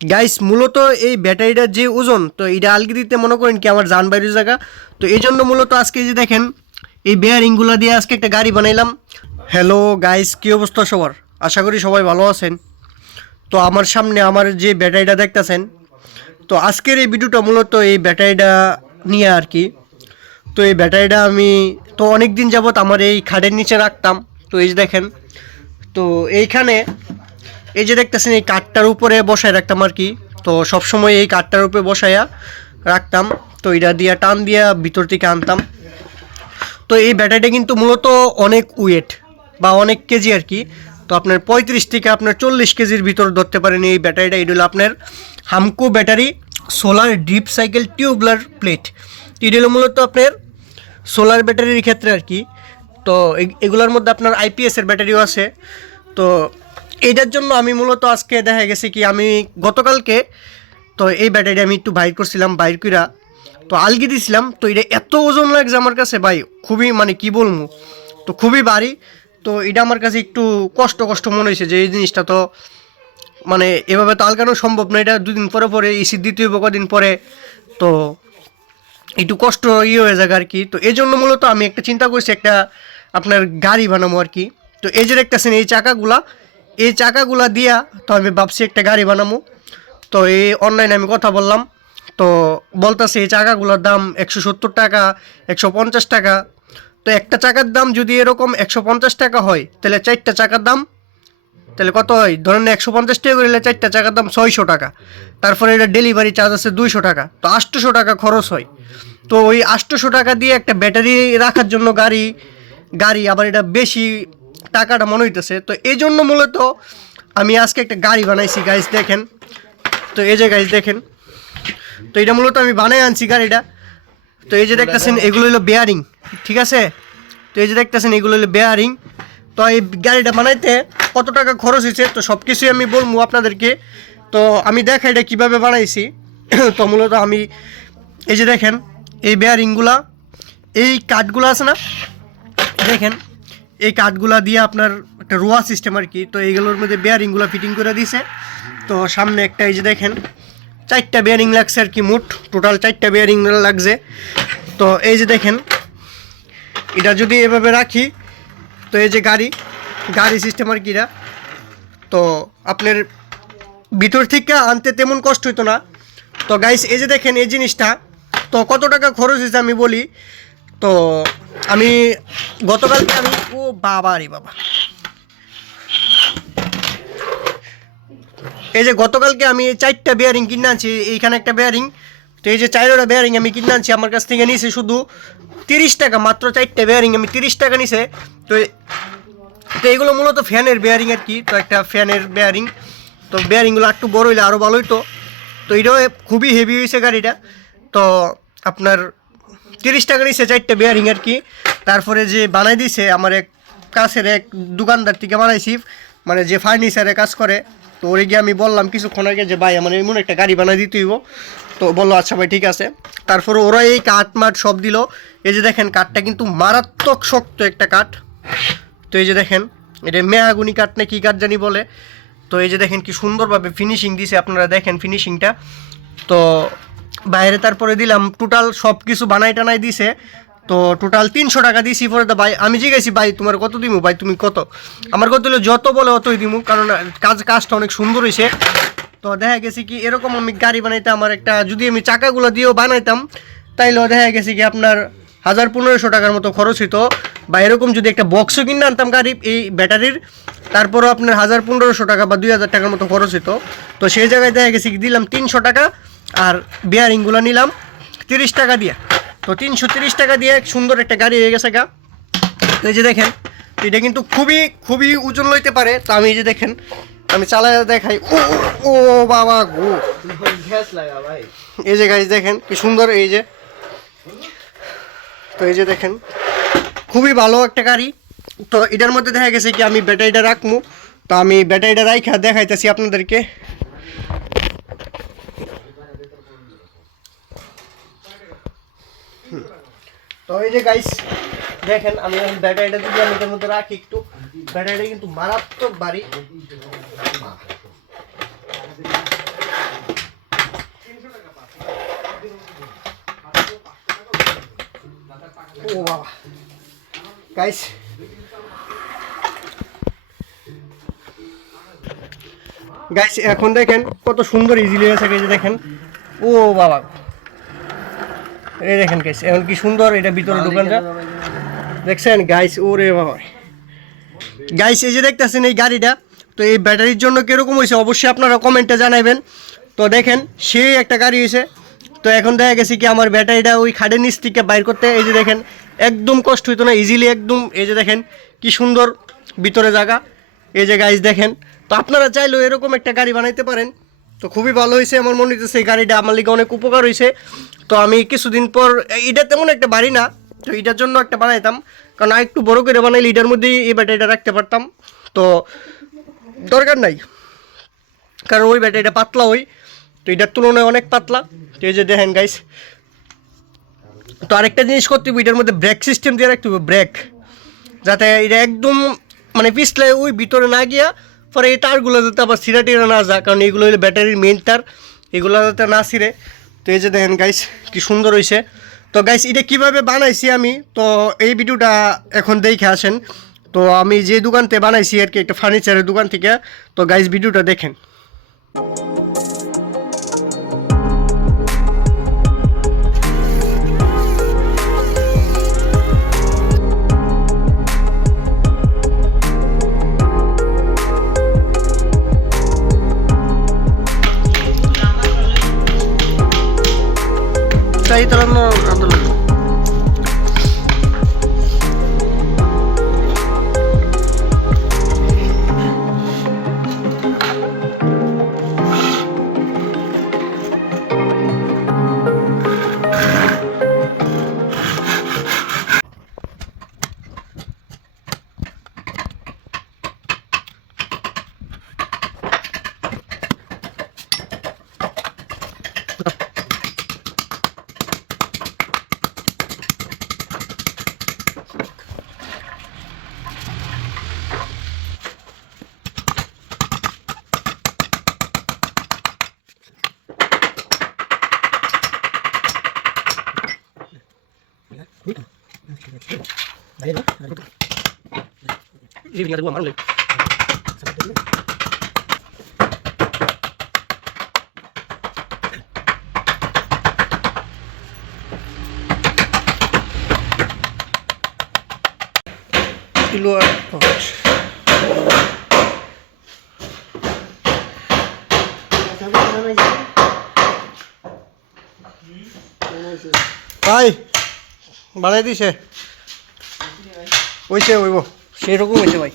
Guys মূলত এই ব্যাটারিটার যে ওজন তো এটা আলগি দিতে মনে করেন কি আমার জান বাইরের জায়গা। তো এই জন্য মূলত আজকে যে দেখেন এই বেয়ারিংগুলো দিয়ে আজকে একটা গাড়ি বানাইলাম। হ্যালো গাইস, কী অবস্থা সবার? আশা করি সবাই ভালো আছেন। তো আমার সামনে আমার যে ব্যাটারিটা দেখতেছেন, তো আজকের এই ভিডিওটা মূলত এই ব্যাটারিটা নিয়ে আর কি। তো এই ব্যাটারিটা আমি তো অনেক দিন যাবত আমার এই খাটের নিচে রাখতাম। তো এই যে দেখেন, তো এইখানে এই যে দেখতেছেন এই কাঠটার উপরে বসায় রাখতাম আর কি। তো সবসময় এই কাঠটার উপরে বসায়া রাখতাম। তো এটা দিয়া টান দিয়া ভিতর থেকে আনতাম। তো এই ব্যাটারিটা কিন্তু মূলত অনেক ওয়েট বা অনেক কেজি আর কি। তো আপনার 35 থেকে আপনার 40 কেজির ভিতর ধরতে পারেন এই ব্যাটারিটা। এটা হলো আপনার Hamko battery solar drip cycle tubular plate. এটা হলো মূলত আপনার সোলার ব্যাটারির ক্ষেত্রে আর কি। তো এগুলোর মধ্যে আপনার আইপিএসের ব্যাটারিও আছে। তো এটার জন্য আমি মূলত আজকে দেখা গেছে কি আমি গতকালকে তো এই ব্যাটারিটা আমি একটু বাইর করছিলাম, বাইর কইরা তো আলগি দিছিলাম। তো এটা এত ওজন লাগছে আমার কাছে ভাই, খুবই মানে কি বলবো, তো খুবই ভারী। তো এটা আমার কাছে একটু কষ্ট কষ্ট মনে হয়েছে যে এই জিনিসটা তো মানে এভাবে তো আলগানো সম্ভব না। এটা দুদিন পরে পরে ইসি দিতে হইব কদিন পরে, তো একটু কষ্ট হয়ে যাবে আর কি। তো এই জন্য মূলত আমি একটা চিন্তা করছি একটা আপনার গাড়ি বানাবো আর কি। তো এই যে দেখতেছেন এই চাকাগুলা দিয়া তো আমি ভাবছি একটা গাড়ি বানাবো। তো এই অনলাইনে আমি কথা বললাম, তো বলতেছে এই চাকাগুলোর দাম 170 টাকা, 150 টাকা। তো একটা চাকার দাম যদি এরকম 150 টাকা হয়, তাহলে 4টা চাকার দাম তাহলে কত হয়? ধরেন 150 টাকা করলে 4টা চাকার দাম 600 টাকা। তারপরে এটা ডেলিভারি চার্জ আছে 200 টাকা, তো 800 টাকা খরচ হয়। তো ওই 800 টাকা দিয়ে একটা ব্যাটারি রাখার জন্য গাড়ি আবার এটা বেশি টাকাটা মনে হইতেছে। তো এই জন্য মূলত আমি আজকে একটা গাড়ি বানাইছি গাইস, দেখেন। তো এই যে গাইস দেখেন, তো এটা মূলত আমি বানাই আনছি গাড়িটা। তো এই যে দেখতেছেন এগুলো হলো বেয়ারিং, ঠিক আছে? তো এই যে দেখতেছেন এগুলো হলো বেয়ারিং। তো এই গাড়িটা বানাইতে কত টাকা খরচ হয়েছে তো সব কিছুই আমি বলবো আপনাদেরকে। তো আমি দেখাই এটা কীভাবে বানাইছি। তো মূলত আমি এই যে দেখেন এই বেয়ারিংগুলা, এই কাঠগুলো আছে না, দেখেন এই কাঠগুলা দিয়ে আপনার একটা রোয়া সিস্টেম আর কি। তো এইগুলোর মধ্যে বেয়ারিংগুলো ফিটিং করে দিয়েছে। তো সামনে একটা এই যে দেখেন 4টা বেয়ারিং লাগছে আর কি, মোট টোটাল 4টা বেয়ারিং লাগছে। তো এই যে দেখেন এটা যদি এভাবে রাখি, তো এই যে গাড়ি সিস্টেম আর কি এটা। তো আপনার ভিতর থেকে আনতে তেমন কষ্ট হইতো না। তো গাইস এই যে দেখেন এই জিনিসটা তো কত টাকা খরচ হয়েছে আমি বলি। তো আমি গতকালকে আমি ও বাবা রে বাবা, এই যে গতকালকে আমি 4টা বেয়ারিং কিনে আনছি। এইখানে একটা বেয়ারিং, তো এই যে 4টা বেয়ারিং আমি কিনে আনছি। আমার কাছ থেকে নিয়েছে শুধু 30 টাকা, মাত্র 4টা বেয়ারিং আমি 30 টাকা নিছে। তো তো এগুলো মূলত ফ্যানের বেয়ারিং আর কি। তো একটা ফ্যানের বেয়ারিং, তো বেয়ারিংগুলো একটু বড় হইলে আরও ভালো হইতো। তো এটাও খুবই হেভি হয়েছে গাড়িটা। তো আপনার 30 টাকা নিছে 4টা বেয়ারিং আর কি। তারপরে যে বানাই দিছে আমার এক কাছের এক দোকানদার থেকে বানাইছি, মানে যে ফার্নিচারে কাজ করে। তো ওরে গিয়ে আমি বললাম কিছুক্ষণ আগে যে ভাই আমার এমন একটা গাড়ি বানাই দিতে হইব। তো বললো আচ্ছা ভাই ঠিক আছে। তারপরে ওরা এই কাঠ মাঠ সব দিল। এই যে দেখেন কাঠটা কিন্তু মারাত্মক শক্ত একটা কাঠ। তো এই যে দেখেন এটা মেয়াগুনি কাঠ না কি কাঠ জানি বলে। তো এই যে দেখেন কি সুন্দরভাবে ফিনিশিং দিছে, আপনারা দেখেন ফিনিশিংটা। তো বাইরে তারপরে দিলাম টোটাল সব কিছু বানাই টানাই দিছে। তো টোটাল 300 টাকা দিয়েছি। পরে তো ভাই আমি জিজ্ঞাসি ভাই তোমার কত দিমু, ভাই তুমি কত? আমার কত হলো যত বলে অতই দিমু, কারণ কাজটা অনেক সুন্দর হয়েছে। তো দেখা গেছে কি এরকম আমি গাড়ি বানাইতে আমার একটা যদি আমি চাকাগুলো দিয়েও বানাইতাম তাইলেও দেখা গেছে কি আপনার 1000-1500 টাকার মতো খরচ হইতো। বা এরকম যদি একটা বক্সও কিনে আনতাম গাড়ি এই ব্যাটারির, তারপরও আপনার 1000-1500 টাকা বা 2000 টাকার মতো খরচ হতো। তো সেই জায়গায় দেখা গেছে কি দিলাম 300 টাকা, আর বেয়ারিংগুলো নিলাম 30 টাকা দিয়ে। তো 330 টাকা দিয়ে সুন্দর একটা গাড়ি হয়ে গেছে গা। তো এই যে দেখেন এটা কিন্তু খুবই খুবই ওজন লইতে পারে। তো আমি এই যে দেখেন আমি চালাই দেখাই, ও ও বাবা গো, এই যে গাইজ দেখেন কি সুন্দর এই যে। তো এই যে দেখেন খুবই ভালো একটা গাড়ি। তো এটার মধ্যে দেখা গেছে কি আমি ব্যাটারিটা রাখবো। তো আমি ব্যাটারিটা রাখা দেখাইতেছি আপনাদেরকে। তো এই যে গাইস দেখেন আমি ব্যাটারিটা যদি আমি এটার মধ্যে রাখি একটু, ব্যাটারিটা কিন্তু মারাত্মক ভারী। ও বাবা গাইস, গাইস এখন দেখেন কত সুন্দর ইজিলি আছে, এই যে দেখেন। ও বাবা, এই দেখেন গাইস এখন কি সুন্দর এটা ভিতরে দোকানটা দেখছেন গাইস। ওরে বাবা গাইস, এই যে দেখতেছেন এই গাড়িটা, তো এই ব্যাটারির জন্য কিরকম হয়েছে অবশ্যই আপনারা কমেন্টে জানাবেন। তো দেখেন সেই একটা গাড়ি হয়েছে। তো এখন দেখা গেছে কি আমার ব্যাটারিটা ওই খাটের নিচ থেকে বাইর করতে, এই যে দেখেন একদম কষ্ট হইতো না, ইজিলি একদম। এই যে দেখেন কি সুন্দর ভিতরে জায়গা, এই যে গাইস দেখেন। তো আপনারা চাইলেও এরকম একটা গাড়ি বানাইতে পারেন। তো খুবই ভালো হয়েছে, আমার মনে হচ্ছে এই গাড়িটা আমার লিগে অনেক উপকার হয়েছে। তো আমি কিছুদিন পর, এটা তেমন একটা বাড়ি না, তো এটার জন্য একটা বানাইতাম, কারণ আর একটু বড় করে বানাইলে এটার মধ্যেই এই ব্যাটারিটা রাখতে পারতাম। তো দরকার নাই, কারণ ওই ব্যাটারিটা পাতলা ওই, তো এটার তুলনায় অনেক পাতলা। তো এই যে দেখেন গাইস। তো আরেকটা জিনিস করতে হবে, এটার মধ্যে ব্রেক সিস্টেম দিয়ে রাখতে হবে, ব্রেক, যাতে এটা একদম মানে পিছলে ওই ভিতরে না গিয়া পরে এই তারগুলো যাতে আবার ছিঁড়া টিরা না যায়, কারণ এগুলো হলো ব্যাটারির মেইন তার, এগুলো যাতে না ছিঁড়ে। তো এই যে দেখেন গাইস কি সুন্দর হয়েছে। তো গাইস এটা কীভাবে বানাইছি আমি, তো এই ভিডিওটা এখন দেখে আসেন। তো আমি যে দোকান থেকে বানাইছি আর কি, একটা ফার্নিচারের দোকান থেকে। তো গাইস ভিডিওটা দেখেন। Ahí te lo ando dándole. Keluar. ভাই বানাই দিছে, হইছে হইব সেরকম হইছে ভাই।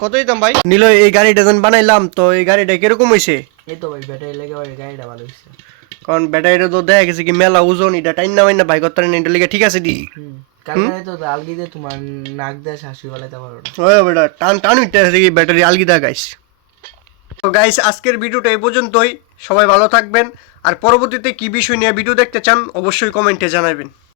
কত দিতাম ভাই নিল এই গাড়িটা যখন বানাইলাম, তো এই গাড়িটা কিরকম হয়েছে? এই তো ভাই ব্যাটারি লেগে ভাই গাড়িটা ভালো হয়েছে, কারণ ব্যাটারিটা তো দেখা গেছে কি মেলা ওজন, এটা টাইম না বাইক করতে না, এটা লেগে ঠিক আছে দি। কারখানায় তো আলগি দিয়ে তোমার নাক দিয়ে শাশুড়ি বলাইতে পারো না। ওই বেটা টান টান উঠতে আছে কি ব্যাটারি আলগি দা গাইস। তো গাইস আজকের ভিডিওটা এই পর্যন্তই, সবাই ভালো থাকবেন। আর পরবর্তীতে কি বিষয় নিয়ে ভিডিও দেখতে চান অবশ্যই কমেন্টে জানাবেন।